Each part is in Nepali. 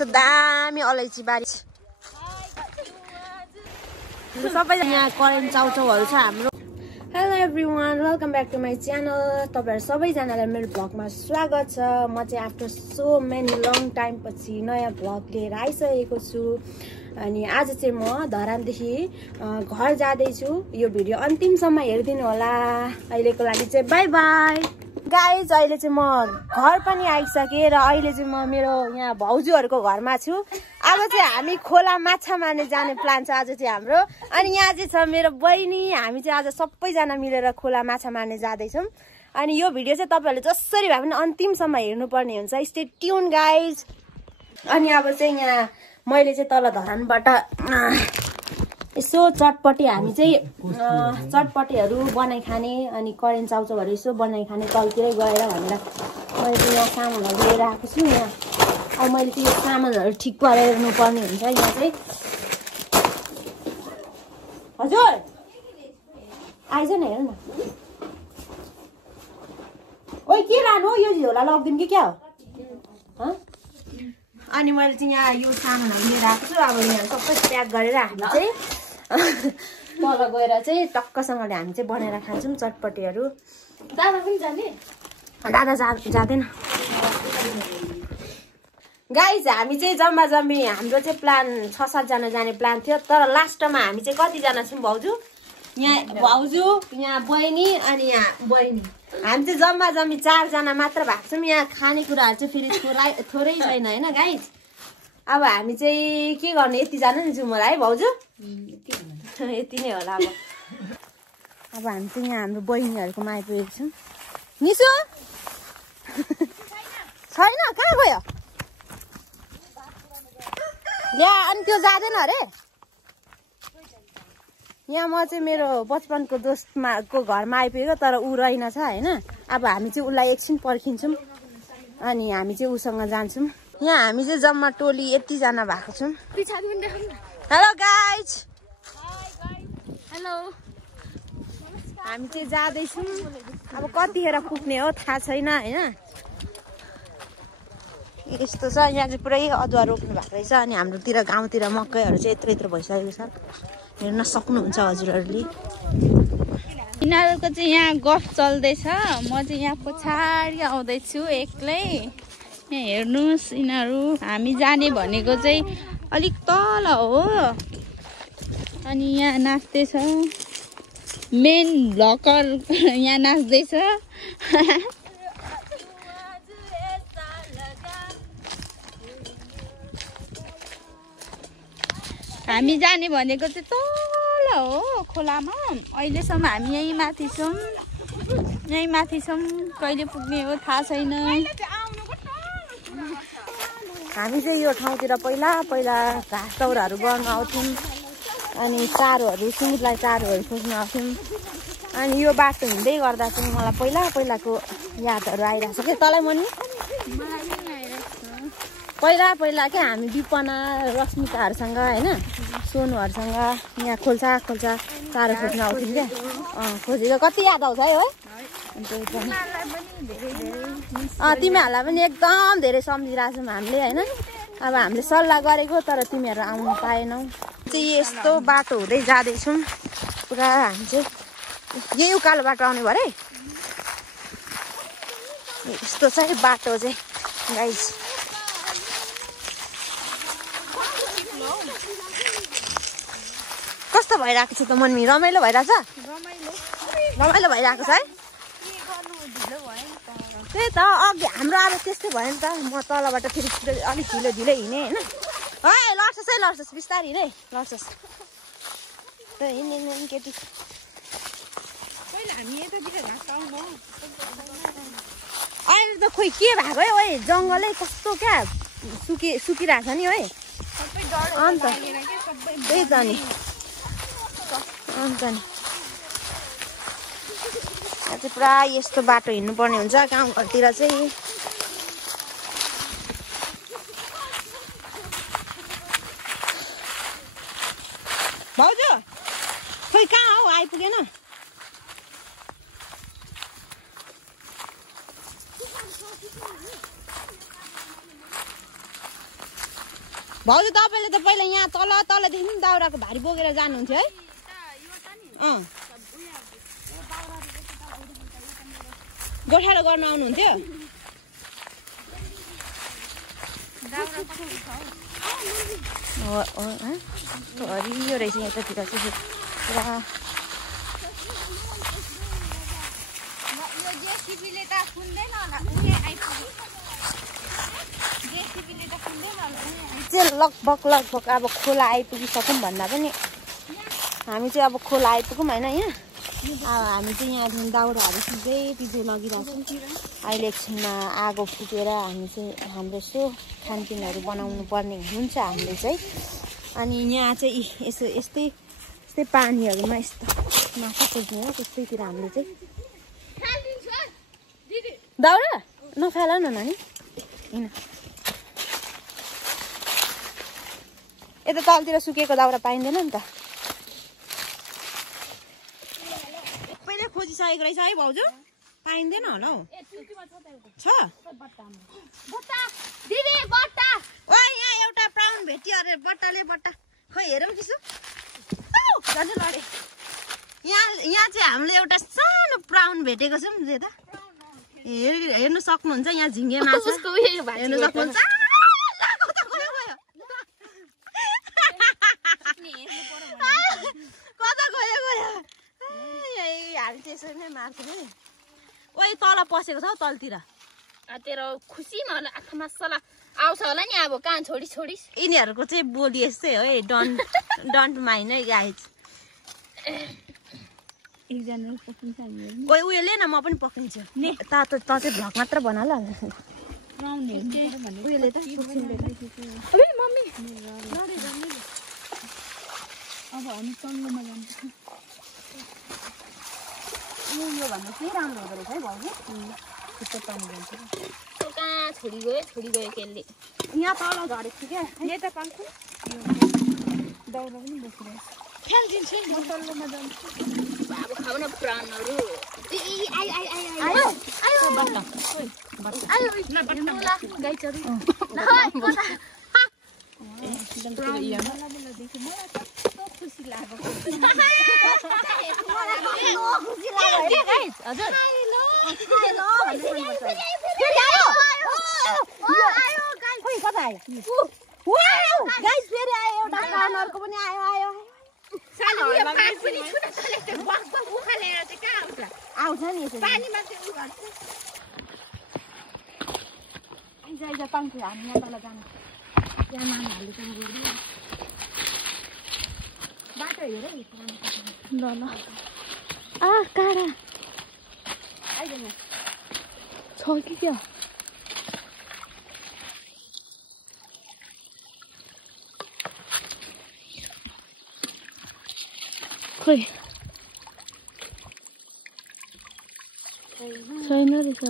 दामी अलैँची बारी सबैजना यहाँ करेन्ट चाउचाउहरू छ हाम्रो। Hello everyone, welcome back to my channel. तपाईँहरू सबैजनालाई मेरो भ्लगमा स्वागत छ। म चाहिँ after so many long time पछि नयाँ भ्लग लिएर आइसकेको छु। अनि आज चाहिँ म धरानदेखि घर जाँदैछु। यो भिडियो अन्तिमसम्म हेरिदिनु होला। अहिलेको लागि चाहिँ बाई बाई गाइज। अहिले चाहिँ म घर पनि आइसकेँ र अहिले चाहिँ म मेरो यहाँ भाउजूहरूको घरमा छु। अब चाहिँ हामी खोला माछा मार्ने जाने प्लान छ आज चाहिँ हाम्रो। अनि यहाँ चाहिँ छ मेरो बहिनी। हामी चाहिँ आज सबैजना मिलेर खोला माछा मार्ने जाँदैछौँ। अनि यो भिडियो चाहिँ तपाईँहरूले जसरी भए पनि अन्तिमसम्म हेर्नुपर्ने हुन्छ। Stay tune guys. अनि अब चाहिँ यहाँ मैले चाहिँ तल धरानबाट यसो चटपटी हामी चाहिँ चटपटीहरू बनाइ खाने अनि करेन्ट चाउचाउहरू यसो बनाइ खाने तलतिरै गएर भनेर मैले चाहिँ यहाँ सामानहरू लिएर आएको छु। यहाँ अब मैले चाहिँ यो सामानहरू ठिक पारेर्नु पर्ने हुन्छ। यहाँ चाहिँ हजुर आइज न, हेर न। ओइ के लानु हो? यो झोला लगिदिनु कि क्या हो? अनि मैले चाहिँ यहाँ यो सामानहरू लिएर आएको छु। अब यहाँ सबै प्याक गरेर हामी चाहिँ तल गएर चाहिँ टक्कसँगले हामी चाहिँ बनाएर खान्छौँ चटपटीहरू। दादा पनि जाने? दादा जाँदैन गाइज। हामी चाहिँ जम्मा जम्मी हाम्रो चाहिँ प्लान 6-7 जना जाने प्लान थियो। तर लास्टमा हामी चाहिँ कतिजना छौँ भाउजू? यहाँ भाउजू, यहाँ बहिनी अनि यहाँ बहिनी। हामी चाहिँ जम्मा जम्मी 4 जना मात्र भएको छौँ। यहाँ खानेकुराहरू चाहिँ फेरि थोरै छैन होइन गाइज। अब हामी चाहिँ के गर्ने, यतिजना नि जाउँ होला है भाउजू? यति नै होला। अब हामी चाहिँ यहाँ हाम्रो बहिनीहरूकोमा आइपुगेको छौँ। निसु छैन, कहाँ गयो? यहाँ अनि त्यो जाँदैन अरे। यहाँ म चाहिँ मेरो बचपनको दोस्तमा को घरमा आइपुगेको, तर ऊ रहेनछ होइन। अब हामी चाहिँ उसलाई एकछिन पर्खिन्छौँ अनि हामी चाहिँ उसँग जान्छौँ। यहाँ हामी चाहिँ जम्मा टोली यतिजना भएको छौँ। Hello guys. हेलो। हामी चाहिँ जाँदैछौँ। अब कतिखेर पुग्ने हो थाहा छैन होइन। यस्तो छ यहाँ चाहिँ पुरै अदुवा रोप्नु भएको रहेछ। अनि हाम्रोतिर गाउँतिर मकैहरू चाहिँ यत्रो यत्रो भइसकेको छ। हेर्न सक्नुहुन्छ हजुरहरूले। यिनीहरूको चाहिँ यहाँ गफ चल्दैछ। म चाहिँ यहाँ पछाडि आउँदैछु एक्लै। यहाँ हेर्नुहोस् यिनीहरू। हामी जाने भनेको चाहिँ अलिक तल हो। अनि यहाँ नाच्दैछ मेन भ्लगर, यहाँ नाच्दैछ। हामी जाने भनेको चाहिँ तल हो खोलामा। अहिलेसम्म हामी यहीँ माथि छौँ। कहिले पुग्ने हो थाहा छैन। हामी चाहिँ यो ठाउँतिर पहिला घाँस दाउराहरू गर्न आउँथ्यौँ। अनि चारोहरू सुँगुरलाई चारोहरू खोज्न आउँथ्यौँ। अनि यो बाटो हिँड्दै गर्दा चाहिँ मलाई पहिलाको यादहरू आइरहेको छ कि तँलाई मनी? पहिला क्या हामी विपना रश्मिताहरूसँग होइन सोनुहरूसँग यहाँ खोल्सा चारो खोज्न आउँथ्यौँ क्या। खोजेको कति याद आउँछ है हो? तिमीहरूलाई पनि एकदम धेरै सम्झिरहेको छौँ हामीले होइन। अब हामीले सल्लाह गरेको तर तिमीहरू आउनु पाएनौ। चाहिँ यस्तो बाटो हुँदै जाँदैछौँ पुरा। हामी चाहिँ यही उकालो बाटो आउने भयो अरे। यस्तो छ है बाटो चाहिँ गाइज। कस्तो भइरहेको छ त मन्मी? रमाइलो भइरहेछ? रमाइलो भइरहेको छ है। त्यही त अघि हाम्रो अब त्यस्तै भयो नि त। म तलबाट फेरि अलिक ढिलो हिँडेँ होइन। है लड्छस् बिस्तारै हिँडे लड्छस्। हिँड्ने केटी। अहिले त खोइ के भएको है? ओइ जङ्गलै कस्तो क्या सुकिरहेको छ नि है। अन्त त्यही त नि। अन्त नि यहाँ चाहिँ पुरा यस्तो बाटो हिँड्नुपर्ने हुन्छ गाउँघरतिर चाहिँ। भाउजू खोइ कहाँ हो? आइपुगेन? भाउजू तपाईँले त पहिला यहाँ तलदेखि पनि दाउराको भारी बोकेर जानुहुन्थ्यो है? गोठालो गर्न आउनुहुन्थ्यो? हरियो रहेछ यतातिर चाहिँ पुरा। लगभग अब खोला आइपुगिसक्यौँ भन्दा पनि हामी चाहिँ अब खोला आइपुगौँ होइन। यहाँ अब हामी चाहिँ यहाँदेखि दाउराहरू सिधै पिजो लगिरहेको छौँ। अहिले एकछिनमा आगो फुकेर हामी चाहिँ हाम्रो यसो खानपिनहरू बनाउनु पर्ने हुन्छ हामीले चाहिँ। अनि यहाँ चाहिँ यसो यस्तै पानीहरूमा यस्तो माछा खोज्ने हो, त्यस्तैतिर हामीले चाहिँ दाउरा नफाल न नानी होइन। यता तलतिर सुकेको दाउरा पाइँदैन नि त। पहिले खोजिसकेको रहेछ है भाउजू? पाइँदैन होला हौ। छ यहाँ एउटा प्राउन भेट्यो अरे। बट्टा खोइ हेरौँ किसो झन् लडे। यहाँ चाहिँ हामीले एउटा सानो प्राउन भेटेको छौँ। त हेर्नु सक्नुहुन्छ यहाँ झिङ्गे माछा हेर्नु सक्नुहुन्छ। कता गयो हामी त्यसरी नै मार्छौँ नि। ओइ तल पसेको छ हौ तलतिर। तेरो खुसी मलाई आँखामा सला आउँछ होला नि। अब कहाँ छोडिस् यिनीहरूको चाहिँ बोली यस्तै हो है। डन्ट माइन्ड है गाइज। एकजना पक्रिन्छ हामी। ओइ उयो ले न म पनि पक्रिन्छु। त चाहिँ भ्लग मात्र बना ल। उयोले त अबे मम्मी अब हामी तल्लोमा जान्छौँ। यो भन्दा के राम्रो हुँदो रहेछ है भाउजू? खुट्टा पानी जान्छ। कहाँ छोडी गयो केले। यहाँ तल झरेको थियो क्या। यता पाउँछु दाउरा पनि बसिरहेको खेल्दिन्छु म तल्लोमा जान्छु। अब खाऊ न प्राणहरू। खुसी लाग्यो हजुर। कता आयो गाइस? फेरि आयो एउटा कानरको पनि आयो। आउँछ नि पाउँछ। हामी यहाँ तल जानु त्यहाँ नानीहरूले काम गर्दैन। बाटो हेर ल काँडा आइदिनु छ कि क्या? खोइ छैन रहेछ।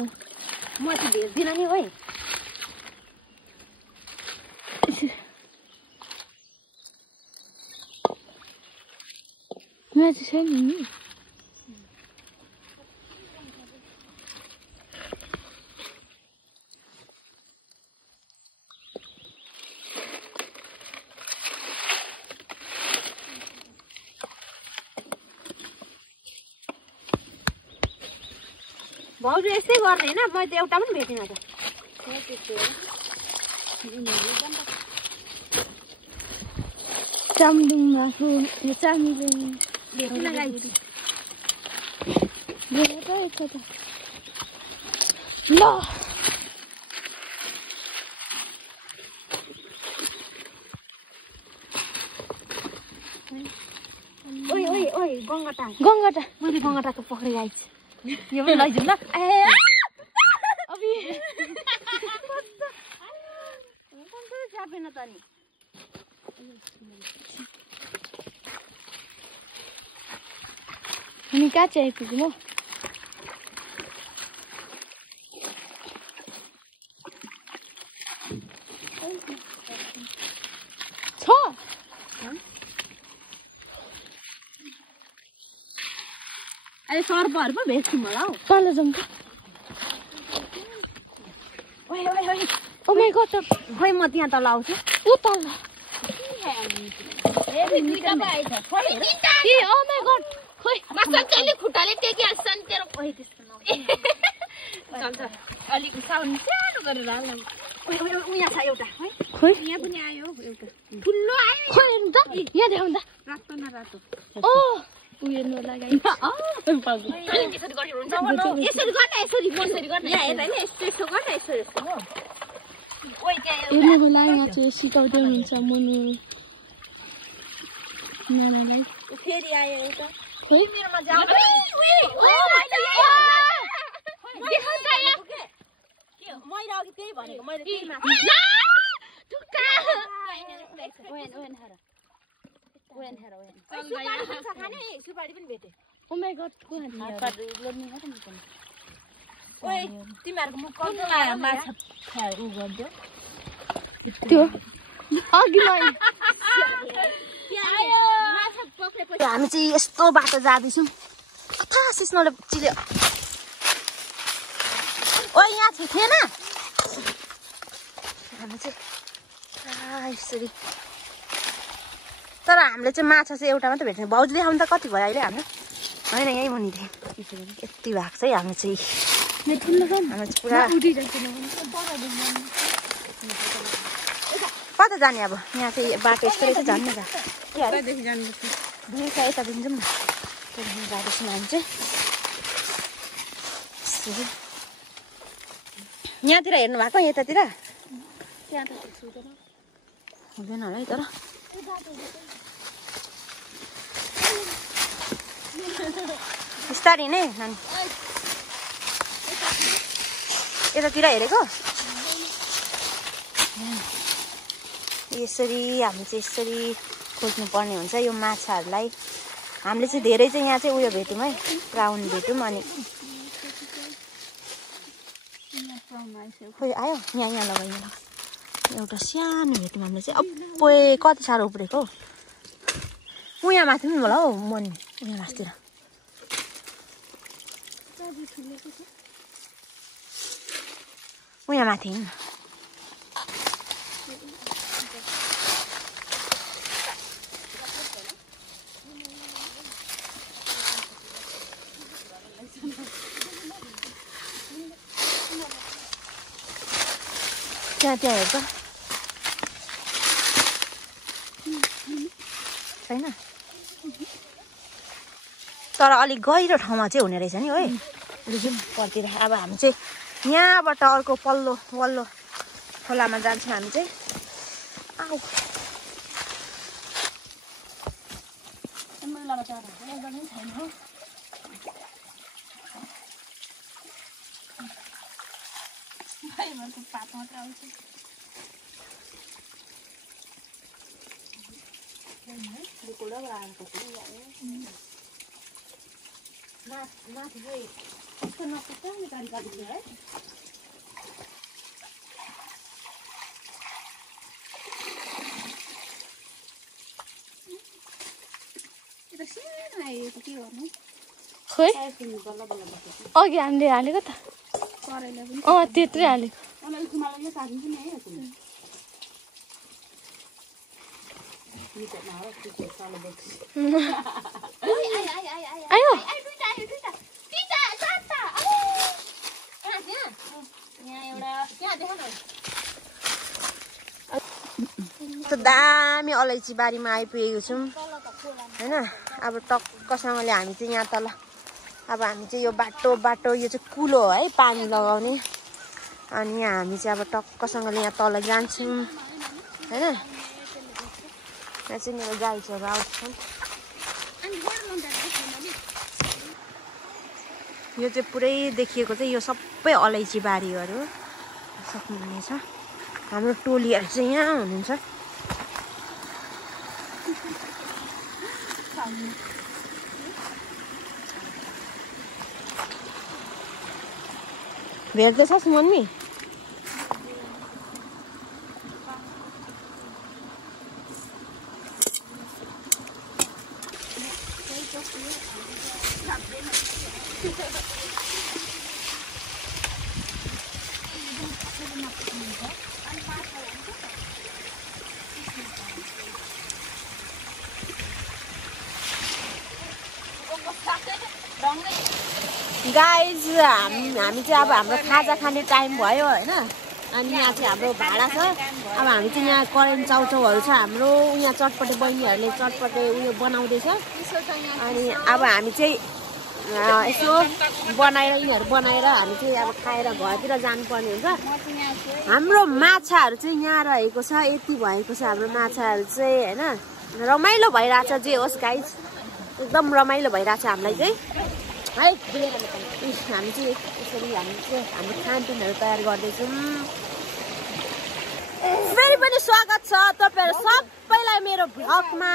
म चाहिँ भेट्दिनँ नि है। यहाँ चाहिँ छैन नि। भाउजू यस्तै गर्ने होइन? म त एउटा पनि भेटिनँ त। चामलिङमा चामलिङ भेटिन गाई ल ओइ गङ्गटा मैले गङ्गटाको पक्रेर आइछ। यो पनि लैजाउँ ल। च्यापेन त नि। हामी कहाँ चाहिँ आइपुग्यौँ? छ अहिले सर्पहरू पो भेट्छौँ होला हौ। तल जाउँ त। ओइ ओ माई गॉड खोइ म त्यहाँ तल आउँछु। उतल खुट्टाले टेकिहाल्छन् तेरो अलिक साउन्ड सानो गरेर यहाँ छ एउटा है यहाँ पनि आयो एउटा ठुलो आयो यहाँ देखाउँ त रातो न रातो उयो नलागाइ यसरी गर्न यसरी सिकाउँदै हुन्छ मुनु फेरि आयो एउटा मेरोमा जाऊ मैले अघि त्यही भनेको मैले त्यही सुपारी पनि भेटे ओ माय गॉड ओए तिमीहरुको मुख कस्तो लाग्यो माछा उ गर्दै त्यो अघि मैले हामी चाहिँ यस्तो बाटो जाँदैछौँ कता सिस्नोले चिल्यो ओ यहाँ थिएन हामी चाहिँ यसरी तर हामीले चाहिँ माछा चाहिँ एउटा मात्रै भेट्ने भाउजू देखाउनु त कति भयो अहिले हाम्रो होइन यहीँ मुनि थिएँ यति भएको चाहिँ हामी चाहिँ पुरा कता जाने अब यहाँ चाहिँ बाटो यस्तो रहेछ जान्नु त यता दिन्छौँ न जाँदैछौँ हामी चाहिँ यहाँतिर हेर्नु भएको यतातिर हुँदैन होला है तर बिस्तारै नै नानी यतातिर हेरेको यसरी हामी चाहिँ यसरी खोज्नु पर्ने हुन्छ यो माछाहरूलाई हामीले चाहिँ धेरै चाहिँ यहाँ चाहिँ उयो भेट्यौँ है प्राउन भेट्यौँ अनि खोइ आयो यहाँ लगाइयो एउटा सानो भेट्यौँ हामीले चाहिँ अप्पै कति साह्रो उब्रेको हौ यहाँ माथि पनि होला हौ मनी यहाँ मासतिर यहाँ माथि त्यहाँ हेर्छ छैन तर अलिक गहिरो ठाउँमा चाहिँ हुने रहेछ नि है देखिउँ परतिर अब हामी चाहिँ यहाँबाट अर्को पल्लो खोलामा जान्छौँ हामी चाहिँ आऊ खोइ अघि हामीले हालेको त त्यत्रै हालेको आयो दामी अलैँची बारीमा आइपुगेको छौँ होइन अब टक्कसँगले हामी चाहिँ यहाँ तल अब हामी चाहिँ यो बाटो यो चाहिँ कुलो हो है पानी लगाउने अनि यहाँ हामी चाहिँ अब टक्कसँगले यहाँ तल जान्छौँ होइन यहाँ चाहिँ मेरो गाईहरू आउँछन् यो चाहिँ पुरै देखिएको चाहिँ यो सबै अलैँची बारीहरू सक्नुहुनेछ हाम्रो टोलीहरू चाहिँ यहाँ हुनुहुन्छ भेट्दैछस् मम्मी गाइज हामी चाहिँ अब हाम्रो खाजा खाने टाइम भयो होइन अनि यहाँ चाहिँ हाम्रो भाडा छ अब हामी चाहिँ यहाँ करेन्ट चाउचाउहरू छ हाम्रो यहाँ चटपटे बहिनीहरूले चटपटे उयो बनाउँदैछ अनि अब हामी चाहिँ यसो बनाएर यिनीहरू बनाएर हामी चाहिँ अब खाएर घरतिर जानुपर्ने हुन्छ हाम्रो माछाहरू चाहिँ यहाँ रहेको छ यति भएको छ हाम्रो माछाहरू चाहिँ होइन रमाइलो भइरहेछ जे होस् गाइज एकदम रमाइलो भइरहेछ हामीलाई चाहिँ है हामी चाहिँ यसरी हाम्रो खानपिनहरू तयार गर्दैछौँ फेरि पनि स्वागत छ तपाईँहरू सबैलाई मेरो भ्लगमा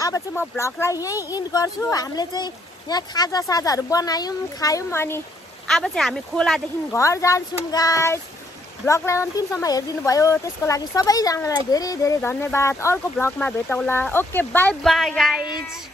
अब चाहिँ म भ्लगलाई यहीँ इन्ड गर्छु हामीले चाहिँ यहाँ खाजा साजाहरू बनायौँ खायौँ अनि अब चाहिँ हामी खोलादेखि घर जान्छौँ गाइस भ्लगलाई अन्तिमसम्म हेरिदिनु भयो त्यसको लागि सबैजनालाई धेरै धेरै धन्यवाद अर्को भ्लगमा भेटौँला ओके बाई बाई गाइस